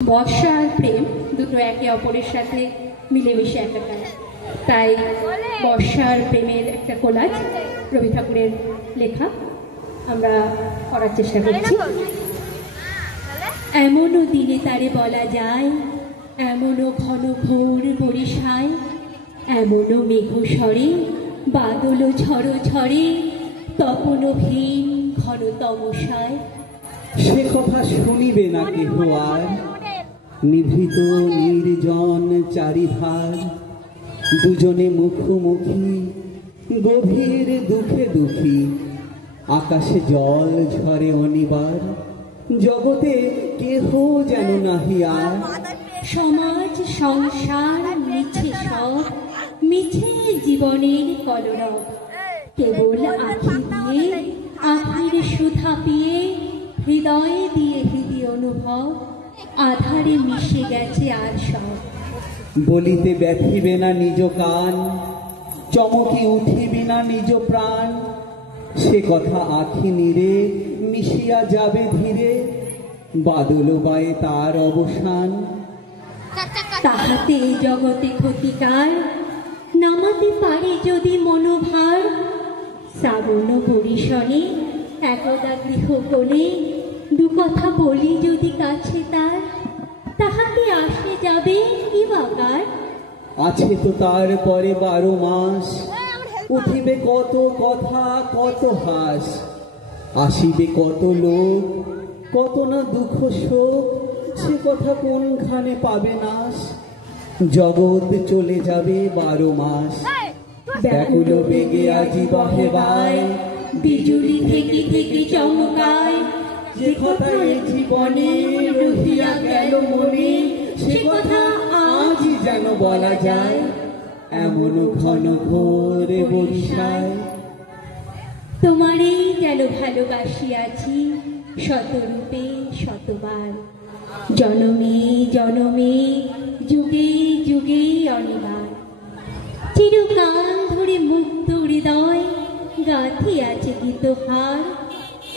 বর্ষা আর প্রেম দুটো একে অপরের সাথে মিলেমিশে একাকার। তাই বর্ষা আর প্রেমের একটা কোলাজ রবি ঠাকুরের লেখা আমরা করার চেষ্টা করছি। এমনও দিনে তারে বলা যায়, এমনও ঘন ঘোর বরিশায়, এমনও মেঘ স্বরে বাদল ঝড় ঝড়ে, তপন ভীম ঘন তমসায়। সে কথা শুনিবে না কেহ আর, নিভৃত নির্জন চারিধার, দুজনে মুখোমুখি গভীর দুঃখে দুঃখী। আকাশে জল ঝরে অনিবার, জগতে কেহ যেন নাহি আর। সমাজ সংসার মিছে সব, মিছে জীবনের কলরব। কেবল আখি দিয়ে আখির সুধা পিয়ে, হৃদয়ে দিয়ে হৃদয় অনুভব, আধারে মিশে গেছে আর সব। বলিতে ব্যথিবে না নিজ কান, চমকি উঠিবে না নিজ প্রাণ। সে কথা আখি নীরে মিশিয়া যাবে ধীরে, বাদল বায়ে তার অবসান। তাহাতে এই জগতে ক্ষতিকার, নামাতে পারে যদি মনোভার। শ্রাবণ বরিশনে একদা গৃহকোণে, দু কথা বলি যদি কাছে তার, তাহাকে আসে যাবে কি বাকার। আছে তো তার পরে 12 মাস, উঠিবে কত কথা কত হাস। আসিবে কত লোক, কত না দুঃখ শোক, সে কথা কোনখানে পাবে নাশ। জগৎ চলে যাবে 12 মাস, ব্যাকুল বেগে আজি বহে বায়, বিজুলি থেকে থেকে চমকায়। যে কথা এই জীবনে রহিয়া গেল মনে, সে কথা আজই যেন বলা যায়, এমন ঘন ঘোর বরিশায়। তোমারেই যেন ভালোবাসিয়াছি শতরূপে শতবার, জনমে জনমে যুগে যুগে অনিবার। চিরকাল ধরে মুক্ত হৃদয় গাঁথিয়াছে গীতহার।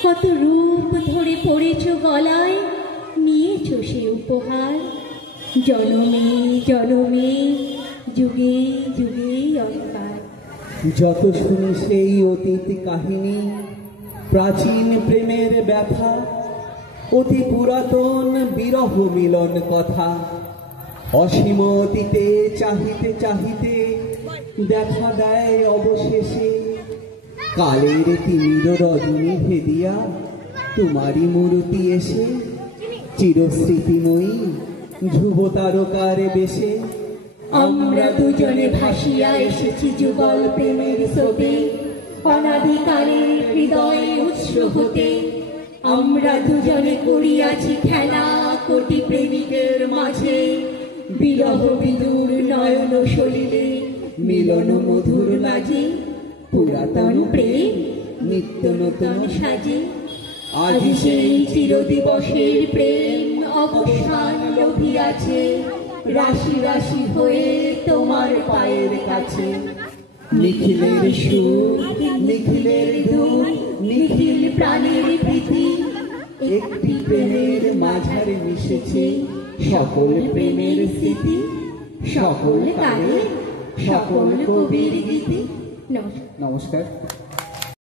কত রূপ ধরে পড়েছ গলায়, নিয়েছ সে উপহার। জনমে জনমে যুগে যুগে অনিবার। যত শুনি সেই অতীত কাহিনী, প্রাচীন প্রেমের ব্যথা, অতি পুরাতন বিরহ মিলন কথা। অসীম অতীতে চাহিতে চাহিতে দেখা দেয় অবশেষে, কালের তিমির রজনী ভেদিয়া তোমারই মূর্তি এসে। চিরস্মৃতিময়ী ধ্রুব তারকার বেশে, আমরা দুজনে ভাসিয়া এসেছি যুগল প্রেমের স্রোতে, অনাদিকালের হৃদয়ে উৎস হতে। আমরা দুজনে করিয়াছি খেলা কোটি প্রেমিকের মাঝে, বিরহ বিদুর নয়ন সলিলে মিলন মধুর লাজে। পুরাতন প্রেম নিত্য নতুন সাজে, আজ সেই চিরদিবসের প্রেম অবসান লভিয়াছে। রাশি রাশি হয়ে তোমার পায়ের কাছে, নিখিলের সুর নিখিলের ধূর, নিখিল প্রাণের প্রীতি। একটি প্রেমের মাঝারে মিশেছে সকল প্রেমের স্মৃতি, সকল কালে সকল কবির গীতি। নমস্কার। নমস্কার।